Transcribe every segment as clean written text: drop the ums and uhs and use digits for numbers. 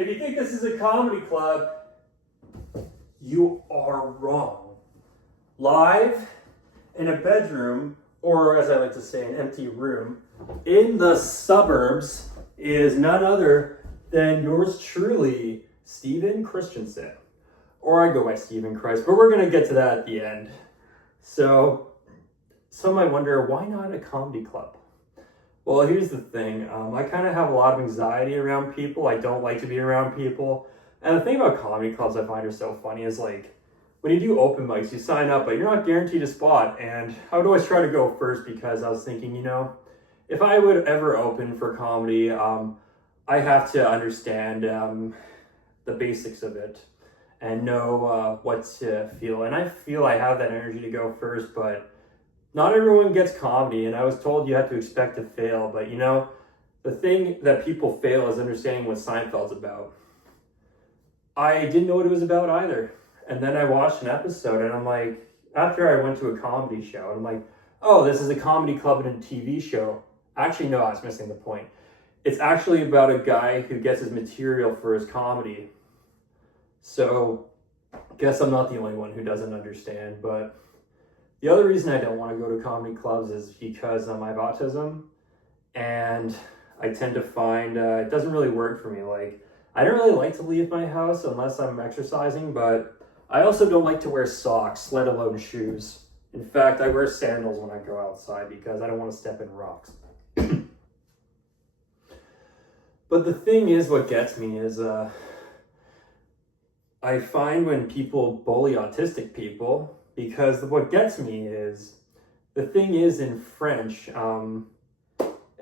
If you think this is a comedy club, you are wrong. Live in a bedroom, or as I like to say, an empty room, in the suburbs is none other than yours truly, Steven Christensen. Or I go by Steven Christ, but we're going to get to that at the end. So, some might wonder, why not a comedy club? Well, here's the thing. I kind of have a lot of anxiety around people. I don't like to be around people. And the thing about comedy clubs I find are so funny is like, when you do open mics, you sign up, but you're not guaranteed a spot. And I would always try to go first because I was thinking, if I would ever open for comedy, I have to understand the basics of it and know what to feel. And I feel I have that energy to go first, but not everyone gets comedy. And I was told you have to expect to fail. But the thing that people fail is understanding what Seinfeld's about. I didn't know what it was about either. And then I watched an episode and I'm like, after I went to a comedy show, I'm like, oh, this is a comedy club and a TV show. Actually, no, I was missing the point. It's actually about a guy who gets his material for his comedy. So, guess I'm not the only one who doesn't understand. But the other reason I don't want to go to comedy clubs is because I have autism. And I tend to find it doesn't really work for me. Like, I don't really like to leave my house unless I'm exercising, but I also don't like to wear socks, let alone shoes. In fact, I wear sandals when I go outside because I don't want to step in rocks. But the thing is, what gets me is I find when people bully autistic people, because what gets me is, the thing is in French,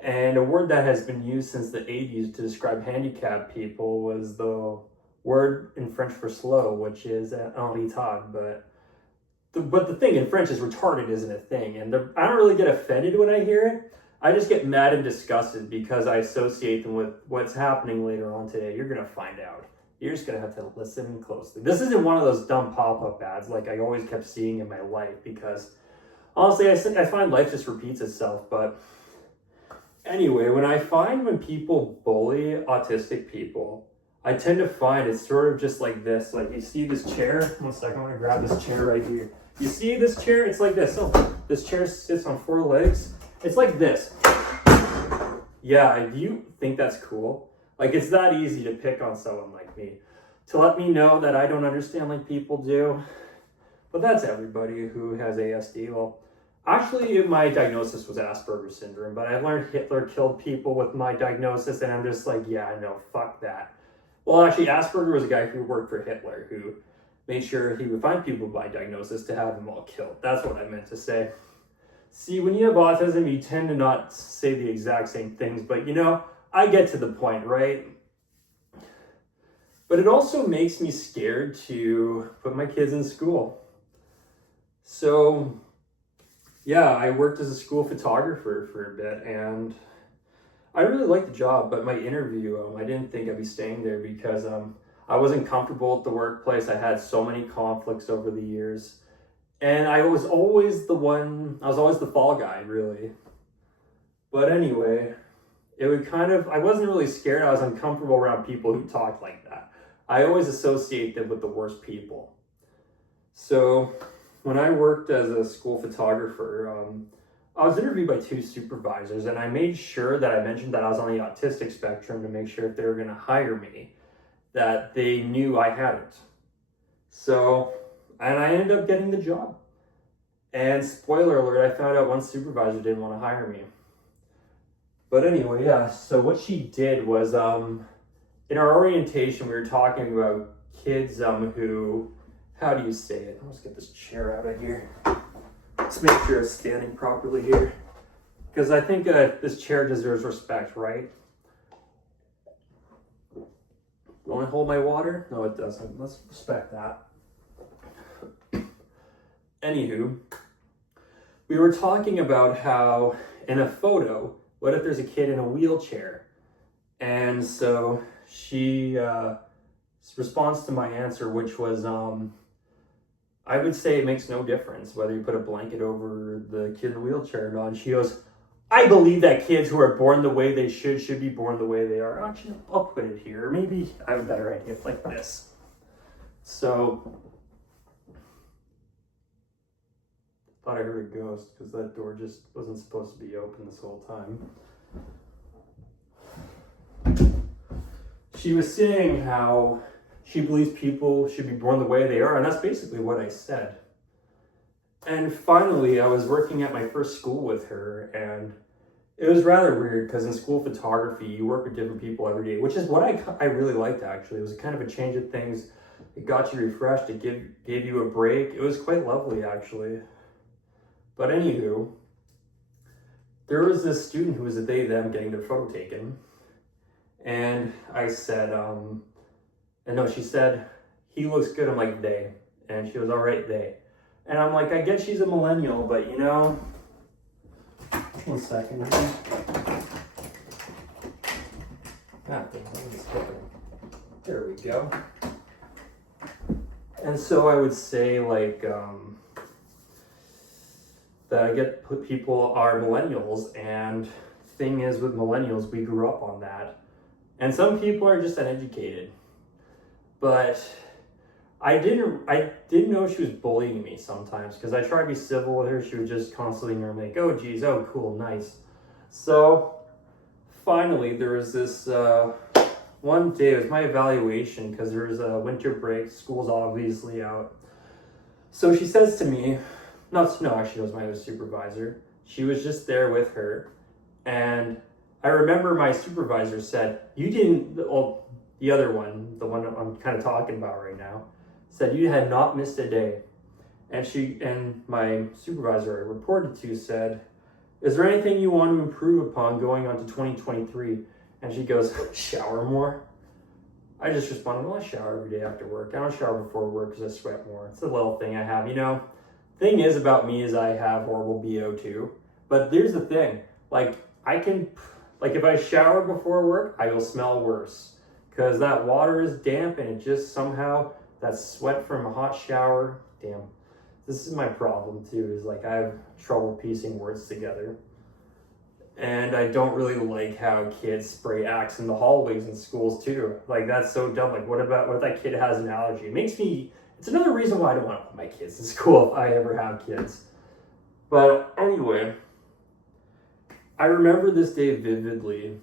and a word that has been used since the 80s to describe handicapped people was the word in French for slow, which is en retard. But the thing in French is retarded isn't a thing. And I don't really get offended when I hear it. I just get mad and disgusted because I associate them with what's happening later on today. You're going to find out. You're just going to have to listen closely. This isn't one of those dumb pop-up ads like I always kept seeing in my life because honestly, I find life just repeats itself. But anyway, when people bully autistic people, I tend to find it's sort of just like this. Like, you see this chair? One second, I'm going to grab this chair right here. You see this chair? It's like this. Oh, this chair sits on 4 legs. It's like this. Yeah, do you think that's cool? Like, it's that easy to pick on someone like me. To let me know that I don't understand like people do. But that's everybody who has ASD. Well, actually, my diagnosis was Asperger's syndrome, but I learned Hitler killed people with my diagnosis, and I'm just like, yeah, no, fuck that. Well, actually, Asperger was a guy who worked for Hitler, who made sure he would find people by diagnosis to have them all killed. That's what I meant to say. See, when you have autism, you tend to not say the exact same things, but I get to the point, right? But it also makes me scared to put my kids in school. So, yeah, I worked as a school photographer for a bit, and I really liked the job, but my interview, I didn't think I'd be staying there because I wasn't comfortable at the workplace. I had so many conflicts over the years. And I was always the fall guy, really. But anyway, I wasn't really scared. I was uncomfortable around people who talked like that. I always associate them with the worst people. So when I worked as a school photographer, I was interviewed by 2 supervisors, and I made sure that I mentioned that I was on the autistic spectrum to make sure if they were going to hire me, that they knew I had it. So, and I ended up getting the job. And spoiler alert, I found out one supervisor didn't want to hire me. But anyway, yeah, so what she did was, in our orientation, we were talking about kids who, how do you say it? Let's get this chair out of here. Let's make sure it's standing properly here. Because I think this chair deserves respect, right? Want to hold my water? No, it doesn't. Let's respect that. Anywho, we were talking about how in a photo, what if there's a kid in a wheelchair? And so she responds to my answer, which was, I would say it makes no difference whether you put a blanket over the kid in the wheelchair or not. And she goes, I believe that kids who are born the way they should be born the way they are. Actually, I'll put it here. Maybe I have a better idea. It's like this. So, thought I heard a ghost because that door just wasn't supposed to be open this whole time. She was saying how she believes people should be born the way they are, and that's basically what I said. And finally, I was working at my first school with her, and it was rather weird because in school photography, you work with different people every day, which is what I really liked, actually. It was kind of a change of things. It got you refreshed. It gave you a break. It was quite lovely, actually. But anywho, there was this student who was a they, them getting their photo taken. And I said, and no, she said, he looks good. I'm like, they. And she was, all right, they. And I'm like, I guess she's a millennial, but you know, 1 second. God, there we go. And so I would say, like, that I get people are millennials, and thing is with millennials, we grew up on that. And some people are just uneducated. But I didn't know she was bullying me sometimes because I tried to be civil with her. She was just constantly like, oh geez, oh cool, nice. So finally there was this one day, it was my evaluation because there was a winter break, school's obviously out. So she says to me, no, actually it was my supervisor. She was just there with her, and I remember my supervisor said, you didn't, well, the other one, the one I'm kind of talking about right now, said you had not missed a day. And my supervisor I reported to said, is there anything you want to improve upon going on to 2023? And she goes, shower more. I just responded, well, I shower every day after work. I don't shower before work because I sweat more. It's a little thing I have, you know. Thing is about me is I have horrible BO too. But there's the thing, like if I shower before work, I will smell worse because that water is damp and it just somehow, that sweat from a hot shower, damn. This is my problem too, is like I have trouble piecing words together. And I don't really like how kids spray Axe in the hallways in schools too. Like that's so dumb. Like what if that kid has an allergy? It's another reason why I don't want to put my kids in school if I ever have kids. But anyway, I remember this day vividly.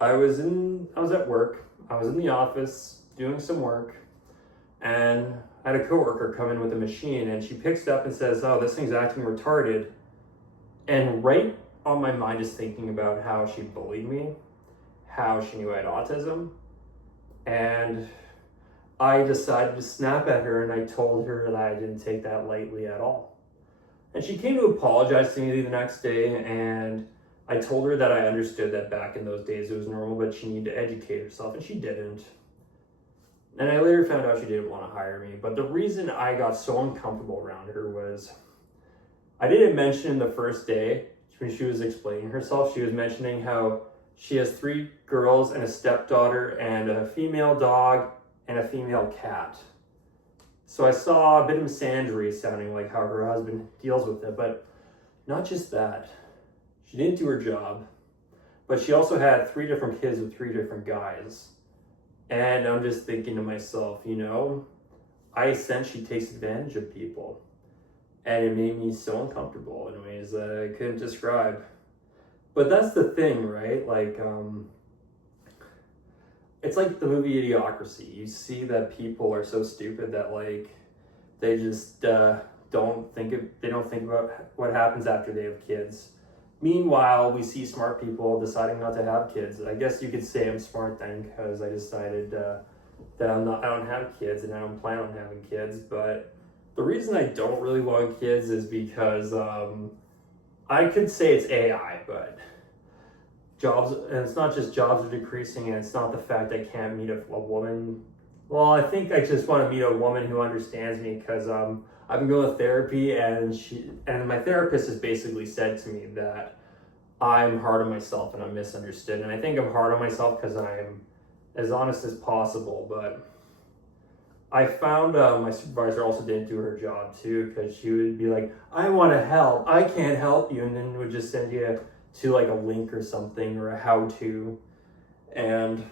I was at work. I was in the office doing some work, and I had a coworker come in with a machine, and she picks it up and says, oh, this thing's acting retarded. And right on my mind is thinking about how she bullied me, how she knew I had autism, and I decided to snap at her, and I told her that I didn't take that lightly at all. And she came to apologize to me the next day, and I told her that I understood that back in those days it was normal, but she needed to educate herself, and she didn't. And I later found out she didn't want to hire me. But the reason I got so uncomfortable around her was, I didn't mention the first day when she was explaining herself, she was mentioning how she has 3 girls and a stepdaughter and a female dog and a female cat. So I saw a bit of misandry sounding like how her husband deals with it, but not just that. She didn't do her job, but she also had 3 different kids with 3 different guys. And I'm just thinking to myself, you know, I sense she takes advantage of people. And it made me so uncomfortable in ways that I couldn't describe. But that's the thing, right? Like, it's like the movie Idiocracy. You see that people are so stupid that like they just don't think about what happens after they have kids. Meanwhile, we see smart people deciding not to have kids. I guess you could say I'm smart then because I decided that I don't have kids and I don't plan on having kids. But the reason I don't really want kids is because I could say it's AI, but jobs, and it's not just jobs are decreasing, and it's not the fact I can't meet a woman. Well, I think I just want to meet a woman who understands me because I've been going to therapy, and my therapist has basically said to me that I'm hard on myself and I'm misunderstood. And I think I'm hard on myself because I'm as honest as possible. But I found my supervisor also didn't do her job too, because she would be like, I want to help, I can't help you, and then would just send you to like a link or something or a how-to. And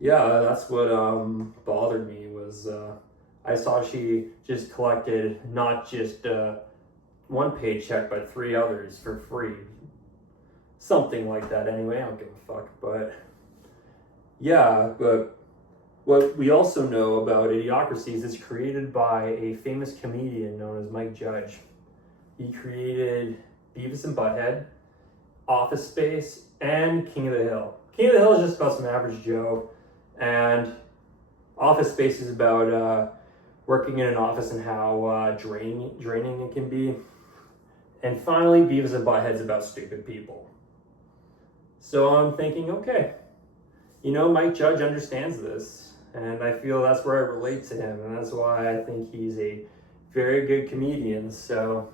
yeah, that's what bothered me was I saw she just collected not just one paycheck but 3 others for free. Something like that anyway, I don't give a fuck. But yeah, but what we also know about Idiocracy is it's created by a famous comedian known as Mike Judge. He created Beavis and Butthead, Office Space, and King of the Hill. King of the Hill is just about some average Joe, and Office Space is about working in an office and how draining it can be. And finally, Beavis and Butthead is about stupid people. So I'm thinking, okay, you know, Mike Judge understands this, and I feel that's where I relate to him, and that's why I think he's a very good comedian. So,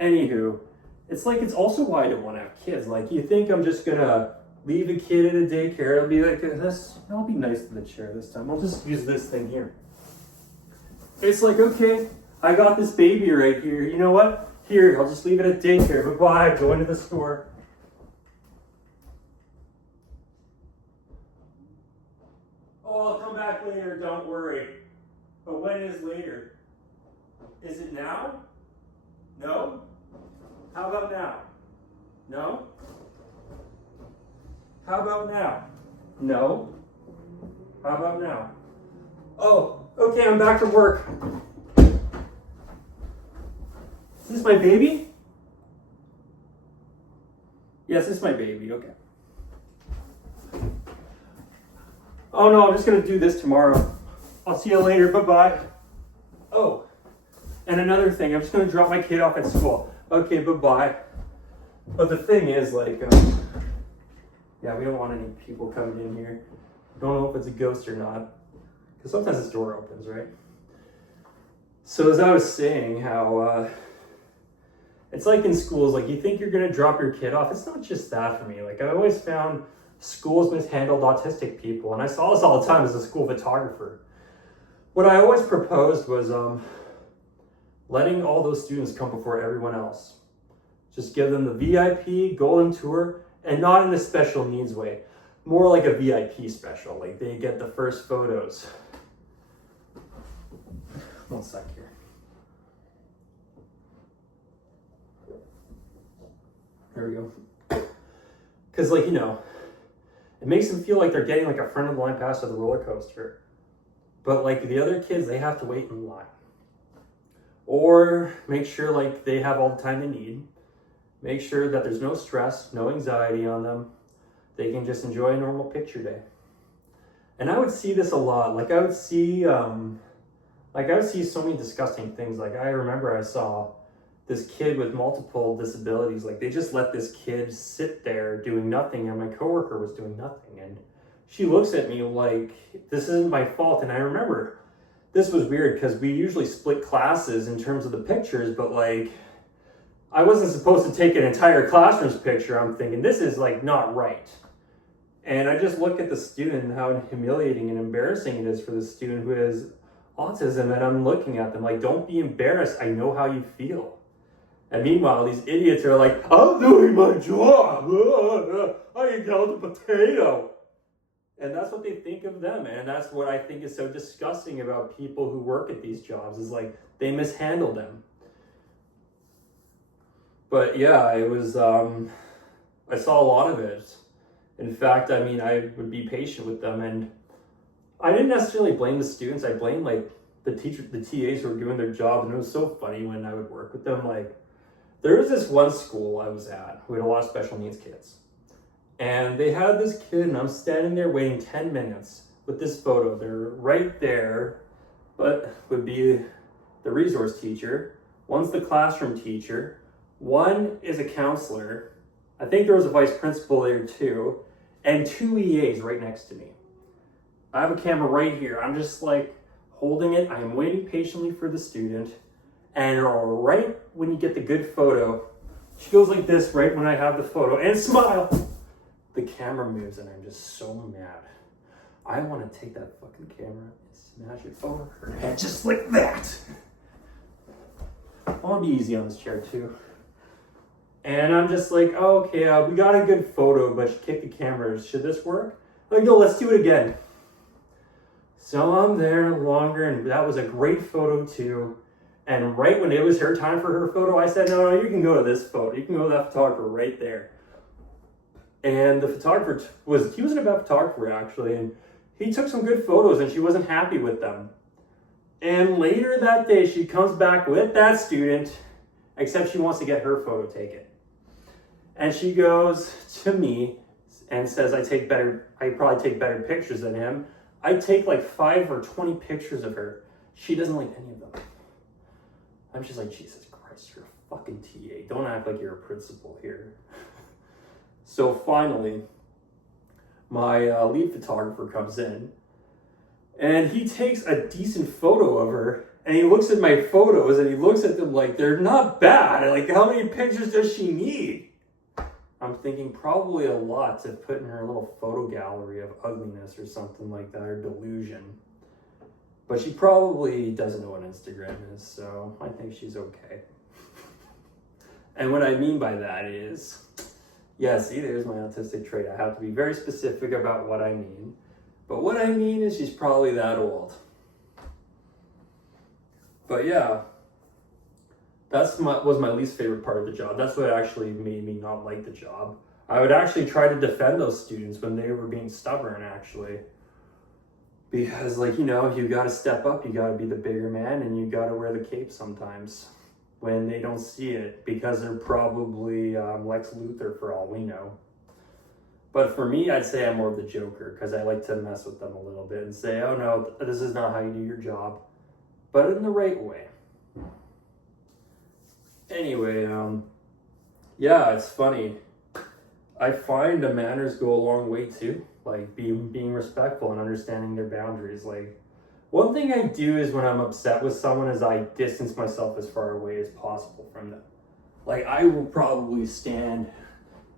anywho, it's also why I don't want to have kids. Like, you think I'm just gonna leave a kid at a daycare? It'll be like this. I'll be nice to the chair this time. I'll just use this thing here. It's like, okay, I got this baby right here. You know what? Here, I'll just leave it at daycare. Bye-bye. Go into the store. Oh, I'll come back later. Don't worry. But when is later? Is it now? No? How about now? No? How about now? No? How about now? Oh, okay, I'm back from work. Is this my baby? Yes, this is my baby, okay. Oh no, I'm just gonna do this tomorrow. I'll see you later, bye-bye. Oh, and another thing, I'm just gonna drop my kid off at school. Okay, bye-bye. But the thing is, like, yeah, we don't want any people coming in here. Don't know if it's a ghost or not. Because sometimes this door opens, right? So as I was saying, how it's like in schools, like you think you're gonna drop your kid off. It's not just that for me. Like I always found schools mishandled autistic people, and I saw this all the time as a school photographer. What I always proposed was letting all those students come before everyone else. Just give them the VIP golden tour, and not in a special needs way. More like a VIP special, like they get the first photos. One sec here. There we go. Because, like, you know, it makes them feel like they're getting like a front of the line pass to the roller coaster. But like the other kids, they have to wait in line. Or make sure like they have all the time they need. Make sure that there's no stress, no anxiety on them. They can just enjoy a normal picture day. And I would see this a lot. Like I would see so many disgusting things. Like I remember I saw this kid with multiple disabilities. Like they just let this kid sit there doing nothing, and my coworker was doing nothing. And she looks at me like, this isn't my fault. And I remember this was weird because we usually split classes in terms of the pictures, but like, I wasn't supposed to take an entire classroom's picture. I'm thinking, this is like not right. And I just look at the student and how humiliating and embarrassing it is for the student who has autism, and I'm looking at them like, don't be embarrassed. I know how you feel. And meanwhile, these idiots are like, I'm doing my job. I can count a potato. And that's what they think of them. And that's what I think is so disgusting about people who work at these jobs, is like they mishandle them. But yeah, it was, I saw a lot of it. In fact, I mean, I would be patient with them, and I didn't necessarily blame the students. I blamed like the teachers, the TAs who were doing their job. And it was so funny when I would work with them. Like there was this one school I was at who had a lot of special needs kids. And they had this kid, and I'm standing there waiting 10 minutes with this photo. They're right there, but would be the resource teacher. One's the classroom teacher. One is a counselor. I think there was a vice principal there too. And 2 EAs right next to me. I have a camera right here. I'm just like holding it. I am waiting patiently for the student. And right when you get the good photo, she goes like this right when I have the photo, and smile. The camera moves, and I'm just so mad. I want to take that fucking camera and smash it over her head just like that. I want to be easy on this chair too. And I'm just like, oh, okay, we got a good photo, but she kicked the camera. Should this work? Like, no, let's do it again. So I'm there longer, and that was a great photo too. And right when it was her time for her photo, I said, no, you can go to this photo. You can go to that photographer right there. And the photographer he wasn't a bad photographer actually, and he took some good photos, and she wasn't happy with them. And later that day, she comes back with that student, except she wants to get her photo taken. And she goes to me and says, I probably take better pictures than him. I take like 5 or 20 pictures of her. She doesn't like any of them. I'm just like, Jesus Christ, you're a fucking TA. Don't act like you're a principal here. So finally, my lead photographer comes in, and he takes a decent photo of her, and he looks at my photos, and he looks at them like, they're not bad. Like, how many pictures does she need? I'm thinking probably a lot to put in her little photo gallery of ugliness or something like that, or delusion. But she probably doesn't know what Instagram is, so I think she's okay. And what I mean by that is, yeah, see, there's my autistic trait. I have to be very specific about what I mean. But what I mean is she's probably that old. But yeah, was my least favorite part of the job. That's what actually made me not like the job. I would actually try to defend those students when they were being stubborn, actually. Because, like, you know, you got to step up, you got to be the bigger man, and you got to wear the cape sometimes when they don't see it, because they're probably Lex Luthor for all we know. But for me, I'd say I'm more of the Joker, because I like to mess with them a little bit and say, oh no, this is not how you do your job, but in the right way. Anyway, yeah, it's funny. I find the manners go a long way too, like being respectful and understanding their boundaries. Like, one thing I do is when I'm upset with someone is I distance myself as far away as possible from them. Like, I will probably stand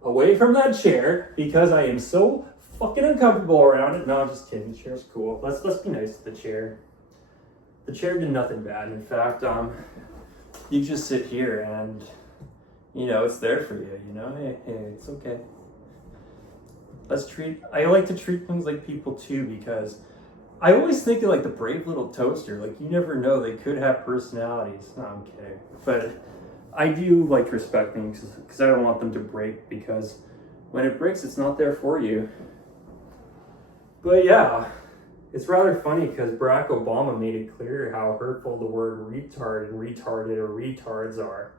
away from that chair because I am so fucking uncomfortable around it. No, I'm just kidding. The chair's cool. Let's be nice to the chair. The chair did nothing bad. In fact, you just sit here and, you know, it's there for you, you know? Hey, it's okay. I like to treat things like people too, because I always think of like the brave little toaster. Like, you never know, they could have personalities. No, I'm kidding. But I do like to respect things because I don't want them to break, because when it breaks, it's not there for you. But yeah, it's rather funny because Barack Obama made it clear how hurtful the word retard and retarded or retards are.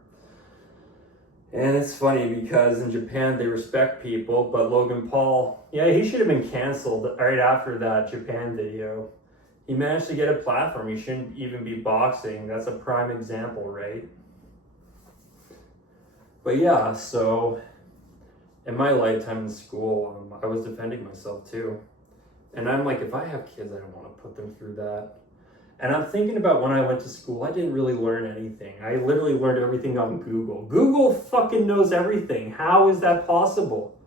And it's funny because in Japan they respect people, but Logan Paul, yeah, he should have been canceled right after that Japan video. He managed to get a platform. He shouldn't even be boxing. That's a prime example, right? But yeah, so in my lifetime in school, I was defending myself too. And I'm like, if I have kids, I don't want to put them through that. And I'm thinking about when I went to school, I didn't really learn anything. I literally learned everything on Google. Google fucking knows everything. How is that possible?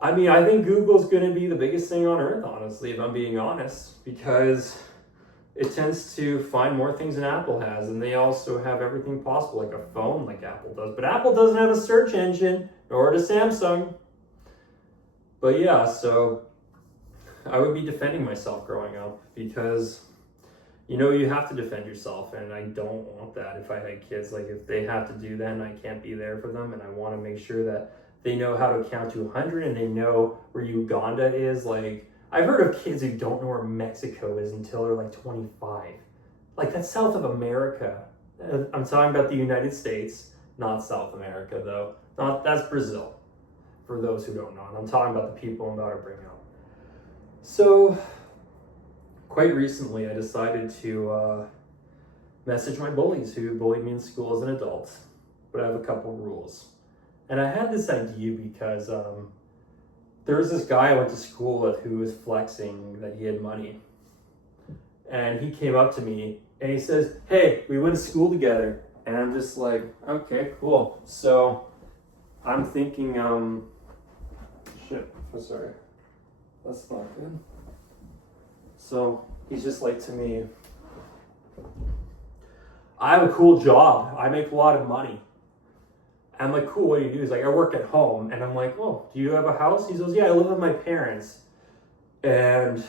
I mean, I think Google's going to be the biggest thing on earth, honestly, if I'm being honest, because it tends to find more things than Apple has, and they also have everything possible, like a phone like Apple does. But Apple doesn't have a search engine, nor does Samsung. But yeah, so I would be defending myself growing up, because, you know, you have to defend yourself, and I don't want that if I had kids. Like, if they have to do that and I can't be there for them, and I want to make sure that they know how to count to 100 and they know where Uganda is. Like, I've heard of kids who don't know where Mexico is until they're like 25. Like, that's South of America. I'm talking about the United States, not South America, though. That's Brazil, for those who don't know. And I'm talking about the people I'm about to bring up. So, quite recently, I decided to message my bullies who bullied me in school as an adult. But I have a couple rules. And I had this idea because there was this guy I went to school with who was flexing that he had money. And he came up to me and he says, hey, we went to school together. And I'm just like, okay, cool. So I'm thinking, sorry. That's not good. So he's just like to me, I have a cool job. I make a lot of money. I'm like, cool, what do you do? He's like, I work at home. And I'm like, oh, do you have a house? He goes, yeah, I live with my parents. And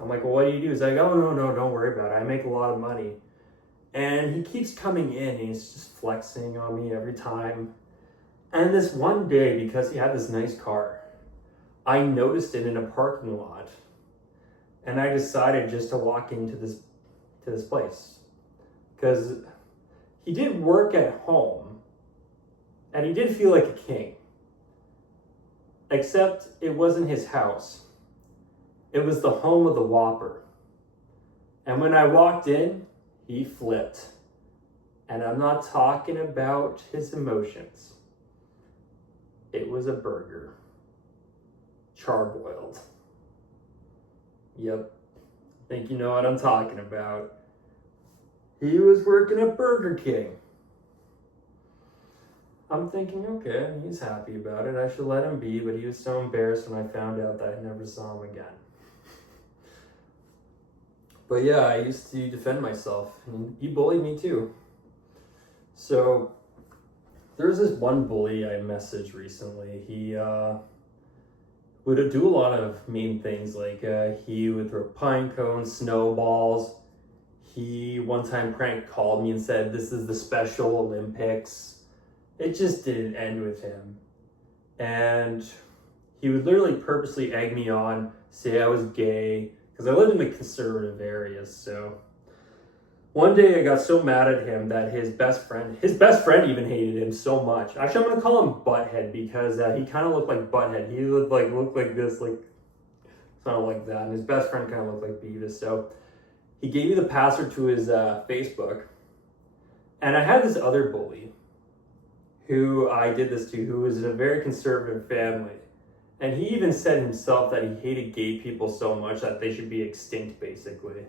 I'm like, well, what do you do? He's like, oh, no, don't worry about it. I make a lot of money. And he keeps coming in and he's just flexing on me every time. And this one day, because he had this nice car, I noticed it in a parking lot. And I decided just to walk into this place. Because he did work at home. And he did feel like a king. Except it wasn't his house. It was the home of the Whopper. And when I walked in, he flipped. And I'm not talking about his emotions. It was a burger. Charboiled. Yep. I think you know what I'm talking about. He was working at Burger King. I'm thinking, okay, he's happy about it. I should let him be, but he was so embarrassed when I found out that I never saw him again. But yeah, I used to defend myself, and he bullied me too. So there was this one bully I messaged recently. He would do a lot of mean things, like he would throw pine cones, snowballs. He one time prank called me and said, this is the Special Olympics. It just didn't end with him. And he would literally purposely egg me on, say I was gay, because I lived in the conservative areas. So one day I got so mad at him that his best friend even hated him so much. Actually, I'm going to call him Butthead, because he kind of looked like Butthead. He looked like this, like something like that. And his best friend kind of looked like Beavis. So he gave me the password to his Facebook. And I had this other bully who I did this to, who was in a very conservative family. And he even said himself that he hated gay people so much that they should be extinct, basically.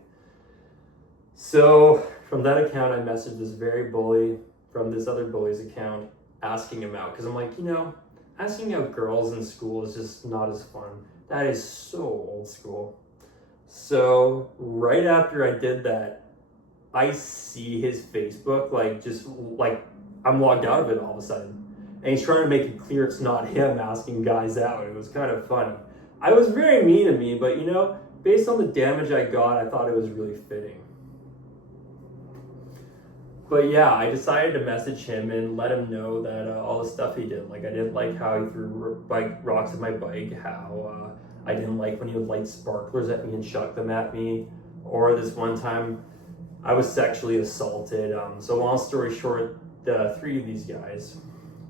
So from that account, I messaged this very bully from this other bully's account, asking him out. Because I'm like, asking out girls in school is just not as fun. That is so old school. So right after I did that, I see his Facebook, I'm logged out of it all of a sudden. And he's trying to make it clear it's not him asking guys out. It was kind of funny. I was very mean to me, but based on the damage I got, I thought it was really fitting. But yeah, I decided to message him and let him know that all the stuff he did. Like, I didn't like how he threw rocks at my bike, how I didn't like when he would light sparklers at me and chuck them at me. Or this one time, I was sexually assaulted. So long story short, 3 of these guys,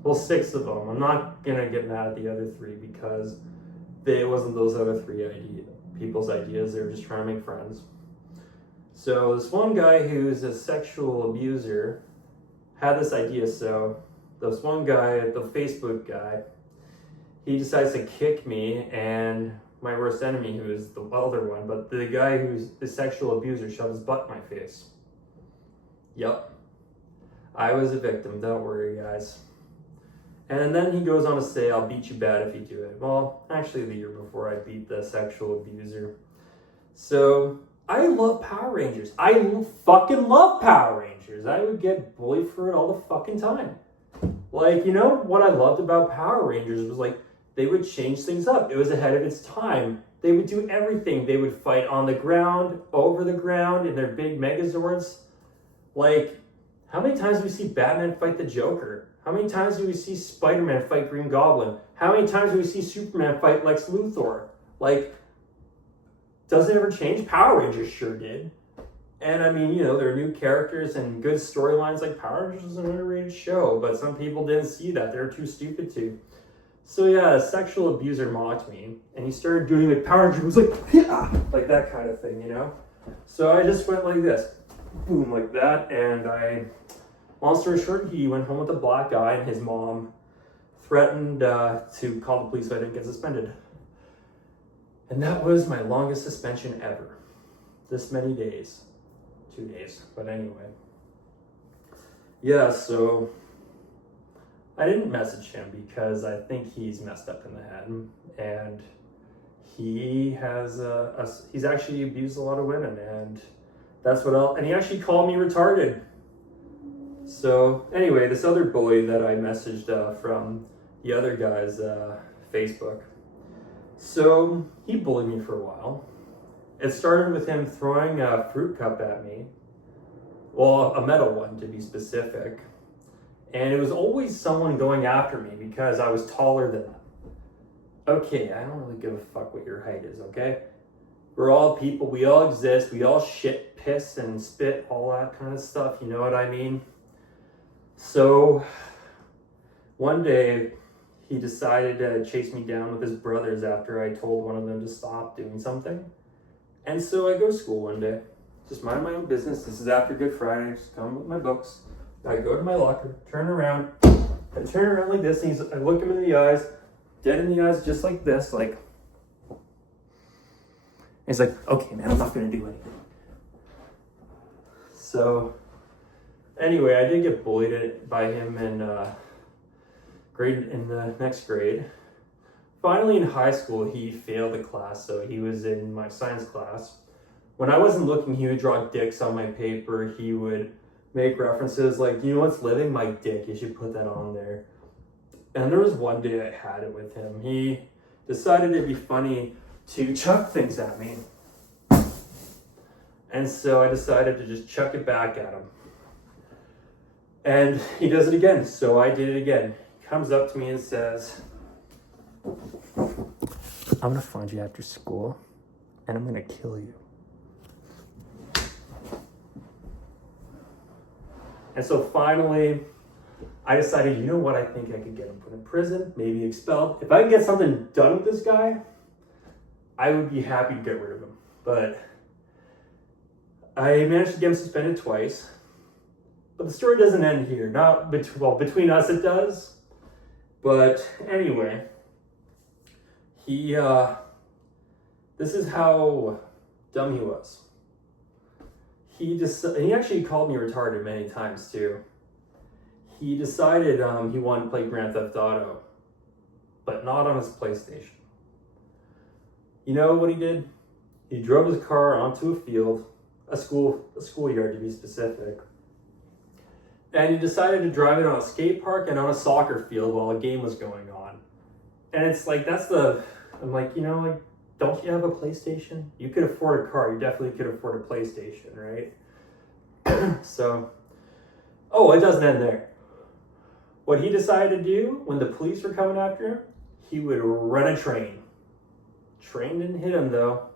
well, 6 of them. I'm not gonna get mad at the other 3 because it wasn't those other 3 people's ideas. They were just trying to make friends. So this one guy who's a sexual abuser had this idea. So this one guy, the Facebook guy, he decides to kick me, and my worst enemy, who is the other one, but the guy who's the sexual abuser, shoved his butt in my face. Yep. I was a victim, don't worry, guys. And then he goes on to say, I'll beat you bad if you do it. Well, actually the year before I beat the sexual abuser. So I love Power Rangers. I fucking love Power Rangers. I would get bullied for it all the fucking time. Like, what I loved about Power Rangers was they would change things up. It was ahead of its time. They would do everything. They would fight on the ground, over the ground, in their big Megazords. How many times do we see Batman fight the Joker? How many times do we see Spider-Man fight Green Goblin? How many times do we see Superman fight Lex Luthor? Does it ever change? Power Rangers sure did. And I mean, there are new characters and good storylines. Power Rangers is an underrated show, but some people didn't see that. They were too stupid to. So yeah, a sexual abuser mocked me, and he started doing Power Rangers was yeah, like that kind of thing, So I just went like this, boom, like that, and long story short, he went home with a black eye, and his mom threatened to call the police so I didn't get suspended. And that was my longest suspension ever. This many days. 2 days, but anyway. Yeah, so I didn't message him because I think he's messed up in the head, and he has he's actually abused a lot of women, and that's what and he actually called me retarded. So anyway, this other bully that I messaged from the other guy's Facebook. So he bullied me for a while. It started with him throwing a fruit cup at me. Well, a metal one to be specific. And it was always someone going after me because I was taller than them. Okay, I don't really give a fuck what your height is, okay? We're all people, we all exist, we all shit, piss, and spit, all that kind of stuff, you know what I mean? So, one day, he decided to chase me down with his brothers after I told one of them to stop doing something. And so I go to school one day, just mind my own business. This is after Good Friday, just come with my books. I go to my locker, turn around like this, and I look him in the eyes, dead in the eyes, just like this, like. He's like, okay, man, I'm not gonna do anything. So, anyway, I did get bullied by him in the next grade. Finally, in high school, he failed the class, so he was in my science class. When I wasn't looking, he would draw dicks on my paper. He would make references like, you know what's living? My dick, you should put that on there. And there was one day I had it with him. He decided it'd be funny to chuck things at me. And so I decided to just chuck it back at him. And he does it again, so I did it again. He comes up to me and says, I'm gonna find you after school, and I'm gonna kill you. And so finally, I decided, you know what, I think I could get him put in prison, maybe expelled. If I could get something done with this guy, I would be happy to get rid of him. But I managed to get him suspended twice. But the story doesn't end here. Between us it does. But anyway, this is how dumb he was. He actually called me retarded many times too. He decided he wanted to play Grand Theft Auto, but not on his PlayStation. You know what he did? He drove his car onto a field, a schoolyard to be specific, and he decided to drive it on a skate park and on a soccer field while a game was going on. And it's like, I'm like, you know, like, don't you have a PlayStation? You could afford a car. You definitely could afford a PlayStation, right? So, it doesn't end there. What he decided to do when the police were coming after him, he would run a train. Train didn't hit him though.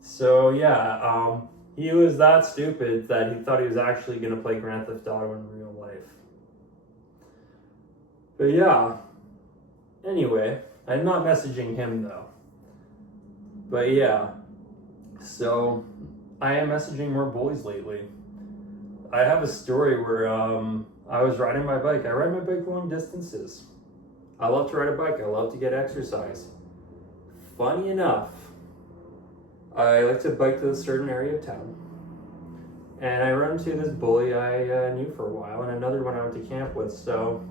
So yeah, he was that stupid that he thought he was actually going to play Grand Theft Auto in real life. But yeah, anyway, I'm not messaging him though. But yeah, so I am messaging more bullies lately. I have a story where I was riding my bike. I ride my bike long distances. I love to ride a bike. I love to get exercise. Funny enough, I like to bike to a certain area of town. And I run into this bully I knew for a while and another one I went to camp with. So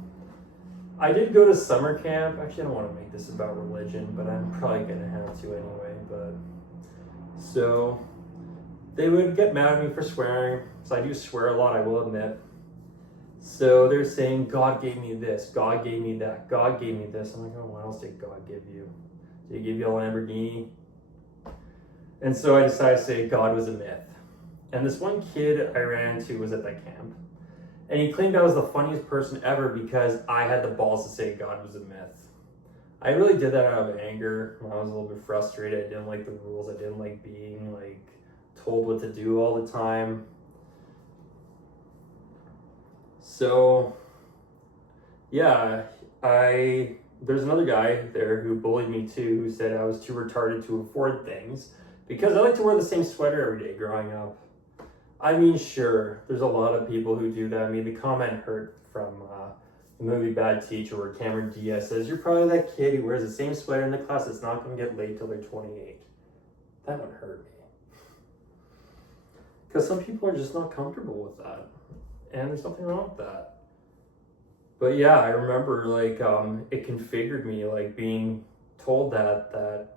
I did go to summer camp. Actually, I don't want to make this about religion, but I'm probably going to have to anyway. So they would get mad at me for swearing. So I do swear a lot, I will admit. So they're saying, God gave me this, God gave me that, God gave me this. I'm like, oh, what else did God give you? Did he give you a Lamborghini? And so I decided to say God was a myth. And this one kid I ran into was at that camp. And he claimed I was the funniest person ever because I had the balls to say God was a myth. I really did that out of anger. I was a little bit frustrated. I didn't like the rules. I didn't like being told what to do all the time. So yeah, there's another guy there who bullied me too, who said I was too retarded to afford things because I like to wear the same sweater every day growing up. I mean, sure, there's a lot of people who do that. I mean, the comment hurt from the movie Bad Teacher where Cameron Diaz says, you're probably that kid who wears the same sweater in the class that's not going to get laid till they're 28. That one hurt me. Because some people are just not comfortable with that. And there's nothing wrong with that. But yeah, I remember it configured me, being told that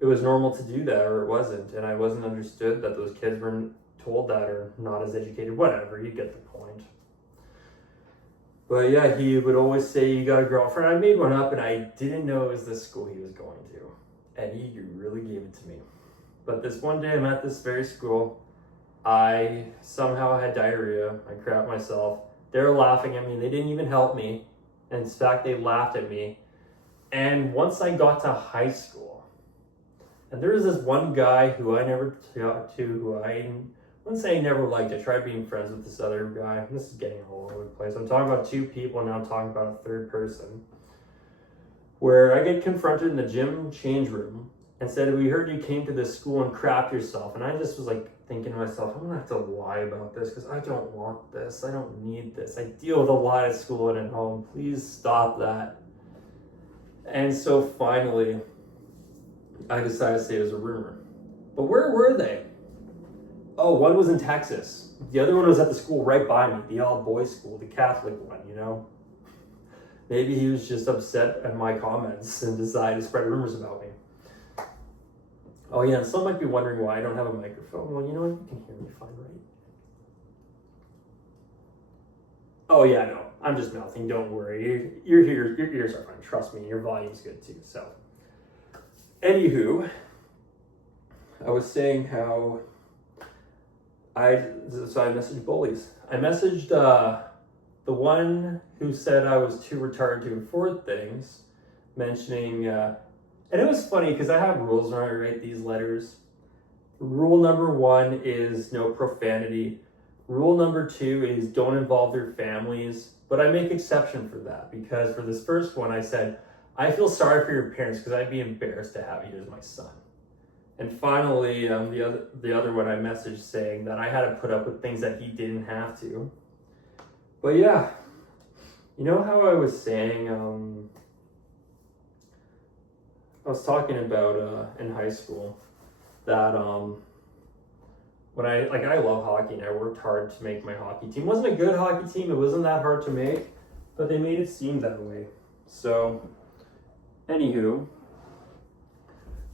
it was normal to do that or it wasn't. And I wasn't understood that those kids weren't told that or not as educated, whatever, you get the point. But yeah, he would always say, you got a girlfriend? I made one up and I didn't know it was the school he was going to. And he really gave it to me. But this one day I'm at this very school, I somehow had diarrhea, I crapped myself. They were laughing at me, they didn't even help me. In fact, they laughed at me. And once I got to high school, and there was this one guy who I never talked to, who I wouldn't say I never liked. I tried being friends with this other guy. This is getting all over the place. I'm talking about two people, now I'm talking about a third person. Where I get confronted in the gym change room and said, we heard you came to this school and crapped yourself. And I just was like thinking to myself, I'm gonna have to lie about this because I don't want this. I don't need this. I deal with a lot at school and at home. Please stop that. And so finally, I decided to say it was a rumor. But where were they? Oh, one was in Texas. The other one was at the school right by me, the all-boys school, the Catholic one, you know? Maybe he was just upset at my comments and decided to spread rumors about me. Oh yeah, and some might be wondering why I don't have a microphone. Well, you know what? You can hear me fine, right? Oh yeah, no, I'm just mouthing. Don't worry. Your ears are fine. Trust me, your volume's good too. So, anywho, I was saying how I messaged bullies. I messaged the one who said I was too retarded to afford things, mentioning, and it was funny because I have rules when I write these letters. Rule number 1 is no profanity. Rule number 2 is don't involve their families. But I make exception for that because for this first one I said, I feel sorry for your parents because I'd be embarrassed to have you as my son. And finally, the other one I messaged saying that I had to put up with things that he didn't have to. But yeah, you know how I was saying, I was talking about in high school that when I love hockey and I worked hard to make my hockey team. It wasn't a good hockey team, it wasn't that hard to make, but they made it seem that way. So, anywho,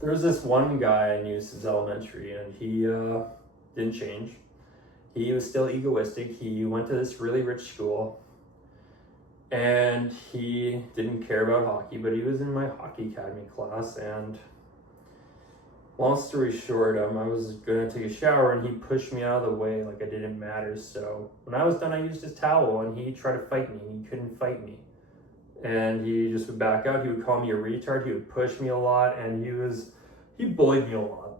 there was this one guy I knew since elementary and he didn't change. He was still egoistic. He went to this really rich school and he didn't care about hockey, but he was in my hockey academy class. And long story short, I was gonna take a shower and he pushed me out of the way like I didn't matter. So when I was done, I used his towel and he tried to fight me. He couldn't fight me. And he just would back out. He would call me a retard. He would push me a lot and he bullied me a lot.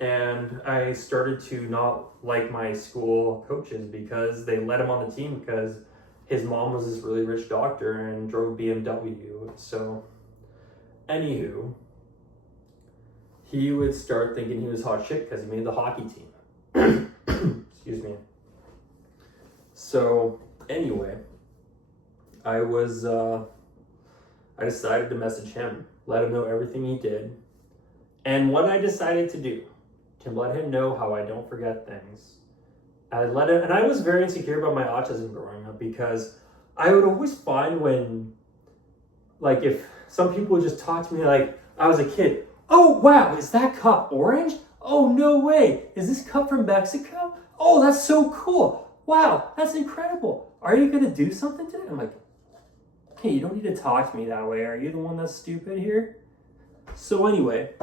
And I started to not like my school coaches because they let him on the team because his mom was this really rich doctor and drove BMW. So, anywho, he would start thinking he was hot shit because he made the hockey team. Excuse me. So, anyway, I decided to message him, let him know everything he did, and what I decided to do to let him know how I don't forget things. And I was very insecure about my autism growing up because I would always find when, like, if some people would just talk to me like I was a kid, oh wow, is that cup orange? Oh no way, is this cup from Mexico? Oh, that's so cool. Wow, that's incredible. Are you gonna do something today? I'm like, okay, you don't need to talk to me that way. Are you the one that's stupid here? So anyway,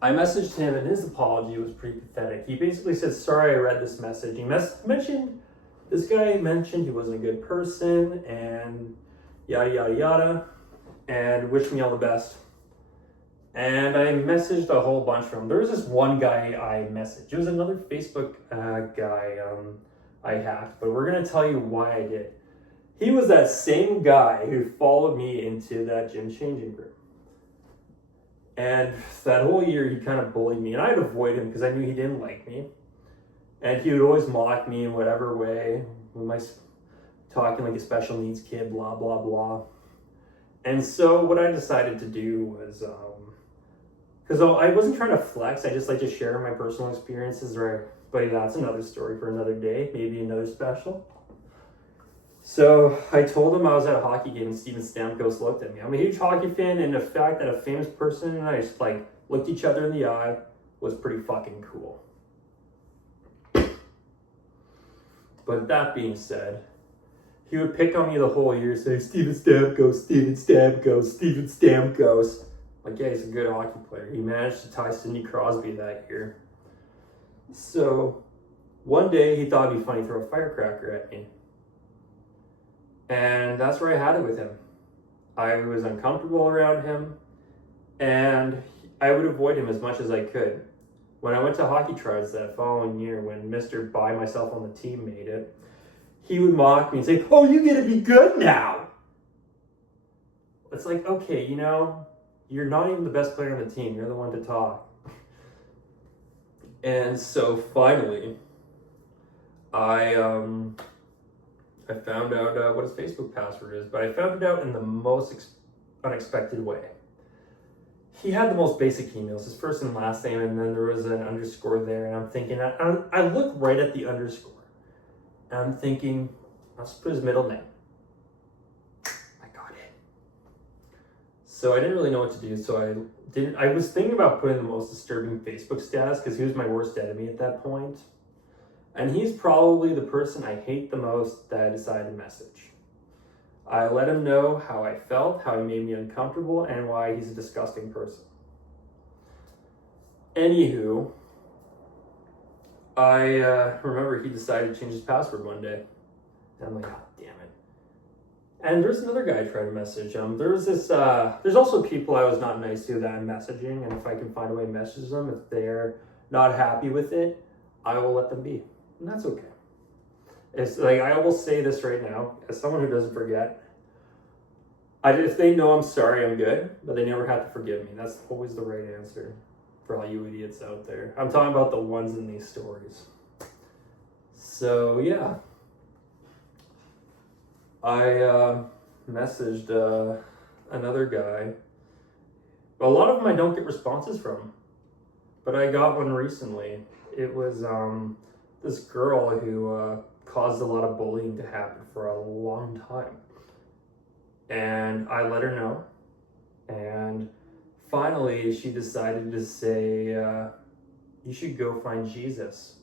I messaged him and his apology was pretty pathetic. He basically said, sorry I read this message. This guy mentioned he wasn't a good person and yada, yada, yada, and wished me all the best. And I messaged a whole bunch from him. There was this one guy I messaged. It was another Facebook guy I hacked, but we're going to tell you why I did. He was that same guy who followed me into that gym changing room. And that whole year, he kind of bullied me. And I'd avoid him because I knew he didn't like me. And he would always mock me in whatever way. With my talking like a special needs kid, blah, blah, blah. And so what I decided to do was, because I wasn't trying to flex. I just like to share my personal experiences. But that's another story for another day. Maybe another special. So I told him I was at a hockey game and Steven Stamkos looked at me. I'm a huge hockey fan, and the fact that a famous person and I just like looked each other in the eye, was pretty fucking cool. But that being said, he would pick on me the whole year, say, Steven Stamkos, Steven Stamkos, Steven Stamkos. Like, yeah, he's a good hockey player. He managed to tie Sidney Crosby that year. So, one day he thought it'd be funny to throw a firecracker at me. And that's where I had it with him. I was uncomfortable around him, and I would avoid him as much as I could. When I went to hockey tryouts that following year, when Mr. By Myself on the Team made it, he would mock me and say, oh, you get to be good now. It's like, okay, you know, you're not even the best player on the team. You're the one to talk. And so finally, I found out what his Facebook password is, but I found it out in the most unexpected way. He had the most basic emails, his first and last name, and then there was an underscore there, and I'm thinking, I look right at the underscore, and I'm thinking, I'll just put his middle name. I got it. So I didn't really know what to do, so I was thinking about putting the most disturbing Facebook status, because he was my worst enemy at that point. And he's probably the person I hate the most that I decided to message. I let him know how I felt, how he made me uncomfortable, and why he's a disgusting person. Anywho, I remember he decided to change his password one day. And I'm like, oh, damn it. And there's another guy trying to message him. There's also people I was not nice to that I'm messaging, and if I can find a way to message them, if they're not happy with it, I will let them be. And that's okay. It's like, I will say this right now, as someone who doesn't forget, if they know I'm sorry, I'm good, but they never have to forgive me. That's always the right answer for all you idiots out there. I'm talking about the ones in these stories. So, yeah. I messaged another guy. A lot of them I don't get responses from, but I got one recently. It was this girl who caused a lot of bullying to happen for a long time. And I let her know. And finally, she decided to say, you should go find Jesus.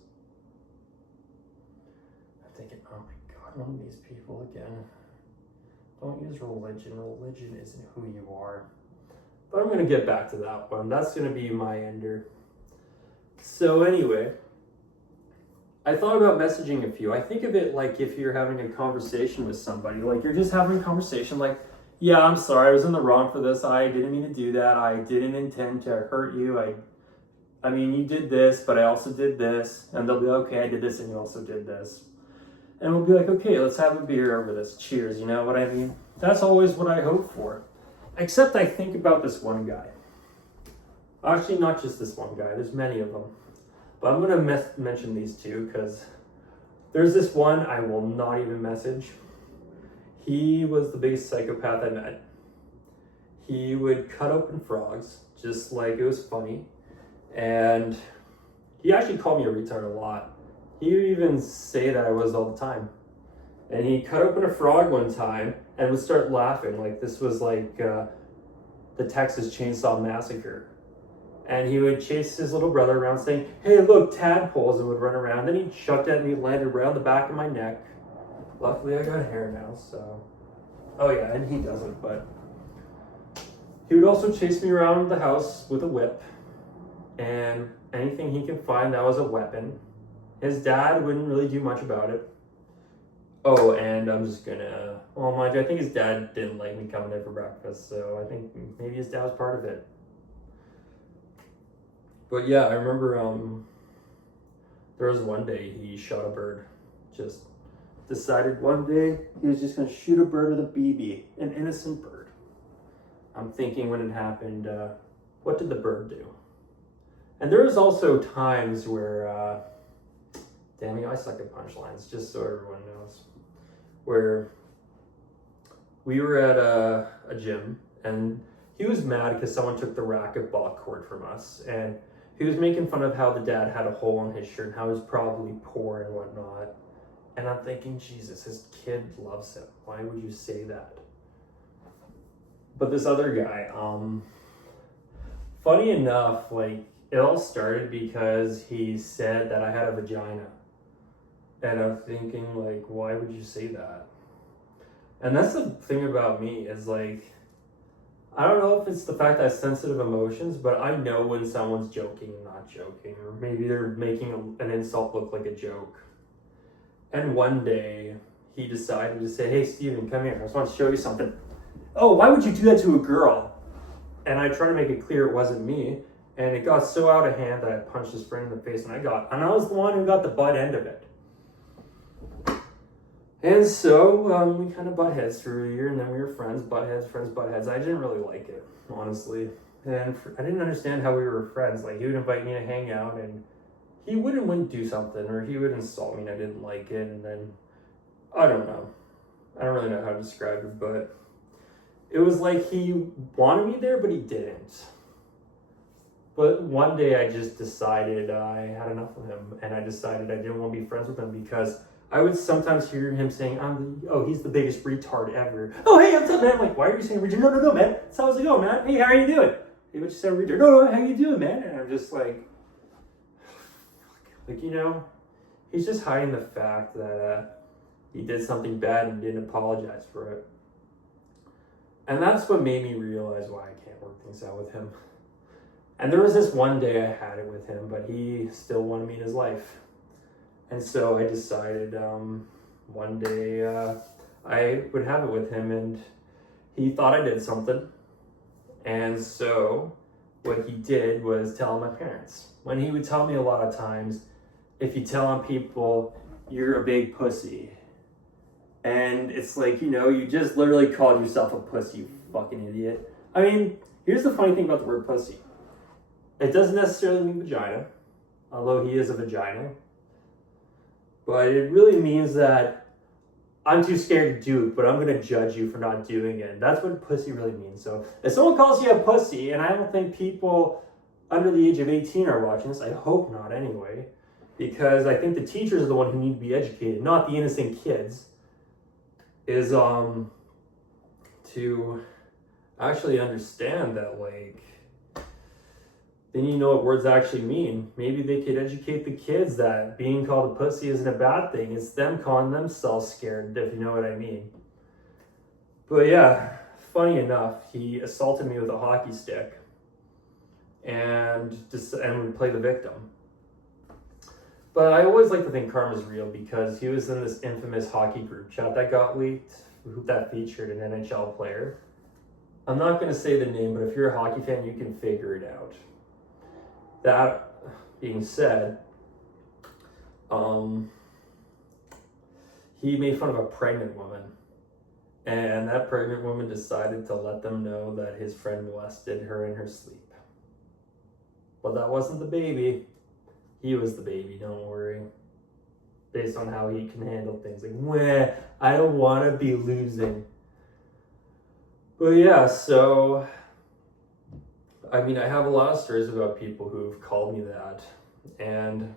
I'm thinking, oh my God, one of these people again. Don't use religion. Religion isn't who you are. But I'm going to get back to that one. That's going to be my ender. So anyway, I thought about messaging a few. I think of it like if you're having a conversation with somebody, like you're just having a conversation like, yeah, I'm sorry, I was in the wrong for this. I didn't mean to do that. I didn't intend to hurt you. I mean, you did this, but I also did this. And they'll be, okay, I did this and you also did this. And we'll be like, okay, let's have a beer over this. Cheers, you know what I mean? That's always what I hope for. Except I think about this one guy. Actually, not just this one guy. There's many of them. But I'm going to mention these two because there's this one I will not even message. He was the biggest psychopath I met. He would cut open frogs just like it was funny. And he actually called me a retard a lot. He would even say that I was all the time. And he cut open a frog one time and would start laughing like this was like the Texas Chainsaw Massacre. And he would chase his little brother around saying, hey, look, tadpoles, and would run around. Then he chucked at me, landed around the back of my neck. Luckily, I got hair now, so. Oh, yeah, and he doesn't, but. He would also chase me around the house with a whip. And anything he could find that was a weapon. His dad wouldn't really do much about it. Oh, and I'm just gonna. Well, mind you, I think his dad didn't like me coming in for breakfast, so I think maybe his dad was part of it. But yeah, I remember there was one day he shot a bird. Just decided one day he was just going to shoot a bird with a BB, an innocent bird. I'm thinking when it happened, what did the bird do? And there was also times where, damn you, I suck at punchlines, just so everyone knows, where we were at a gym and he was mad because someone took the racquetball court from us, and he was making fun of how the dad had a hole in his shirt and how he was probably poor and whatnot. And I'm thinking, Jesus, his kid loves him. Why would you say that? But this other guy, Funny enough, like, it all started because he said that I had a vagina. And I'm thinking, like, why would you say that? And that's the thing about me is, like, I don't know if it's the fact that I have sensitive emotions, but I know when someone's joking and not joking, or maybe they're making an insult look like a joke. And one day, he decided to say, hey, Steven, come here. I just want to show you something. Oh, why would you do that to a girl? And I tried to make it clear it wasn't me. And it got so out of hand that I punched his friend in the face, and I was the one who got the butt end of it. And so we kind of butt heads for a year, and then we were friends, butt heads. I didn't really like it, honestly. And I didn't understand how we were friends. Like, he would invite me to hang out, and he wouldn't do something, or he would insult me, and I didn't like it. And then, I don't know. I don't really know how to describe it, but it was like he wanted me there, but he didn't. But one day I just decided I had enough of him, and I decided I didn't want to be friends with him because I would sometimes hear him saying, he's the biggest retard ever. Oh, hey, what's up, man? I'm like, why are you saying retard? No, man. That's how's it going, man? Hey, how are you doing? Hey, what you say, retard? No, how you doing, man? And I'm just like, he's just hiding the fact that he did something bad and didn't apologize for it. And that's what made me realize why I can't work things out with him. And there was this one day I had it with him, but he still wanted me in his life. And so I decided one day I would have it with him, and he thought I did something. And so what he did was tell my parents. When he would tell me a lot of times, if you tell on people, you're a big pussy. And it's like, you just literally called yourself a pussy, you fucking idiot. I mean, here's the funny thing about the word pussy. It doesn't necessarily mean vagina, although he is a vagina. But it really means that I'm too scared to do it, but I'm going to judge you for not doing it. That's what pussy really means. So if someone calls you a pussy, and I don't think people under the age of 18 are watching this, I hope not anyway, because I think the teachers are the one who need to be educated, not the innocent kids, is to actually understand that, like, they need to know what words actually mean. Maybe they could educate the kids that being called a pussy isn't a bad thing. It's them calling themselves scared, if you know what I mean. But yeah, funny enough, he assaulted me with a hockey stick and would play the victim. But I always like to think karma's real because he was in this infamous hockey group chat that got leaked that featured an NHL player. I'm not going to say the name, but if you're a hockey fan, you can figure it out. That being said, he made fun of a pregnant woman, and that pregnant woman decided to let them know that his friend molested her in her sleep. But that wasn't the baby. He was the baby, don't worry. Based on how he can handle things. Like, I don't want to be losing. But yeah, so I mean, I have a lot of stories about people who've called me that, and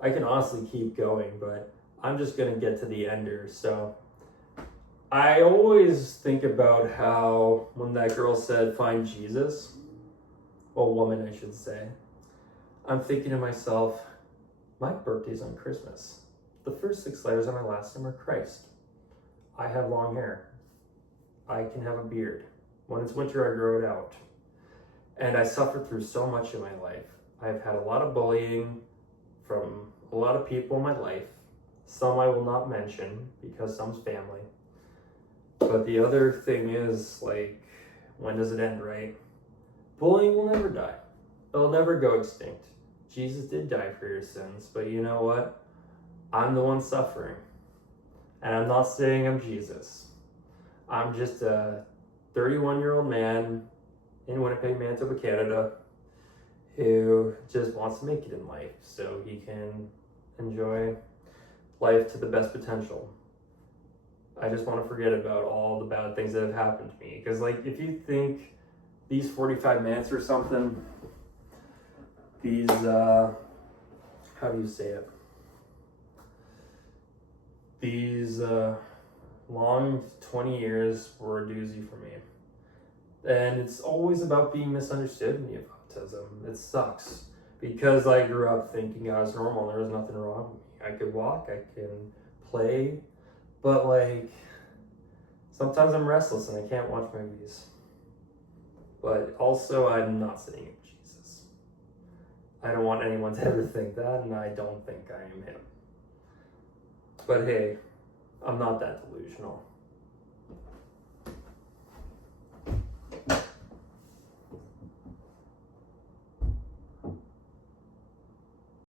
I can honestly keep going, but I'm just going to get to the ender. So I always think about how when that girl said, find Jesus, or woman, I should say, I'm thinking to myself, my birthday's on Christmas. The first 6 letters of my last name are Christ. I have long hair. I can have a beard. When it's winter, I grow it out. And I suffered through so much in my life. I've had a lot of bullying from a lot of people in my life. Some I will not mention because some's family. But the other thing is, like, when does it end, right? Bullying will never die. It'll never go extinct. Jesus did die for your sins, but you know what? I'm the one suffering. And I'm not saying I'm Jesus. I'm just a 31-year-old man in Winnipeg, Manitoba, Canada, who just wants to make it in life so he can enjoy life to the best potential. I just want to forget about all the bad things that have happened to me. Because, like, if you think these 45 minutes or something, these, how do you say it? These long 20 years were a doozy for me. And it's always about being misunderstood in the event. autism. It sucks because I grew up thinking I was normal. There was nothing wrong with me. I could walk, I can play, but like sometimes I'm restless and I can't watch movies. But also, I'm not sitting in Jesus. I don't want anyone to ever think that, and I don't think I am him. But hey, I'm not that delusional.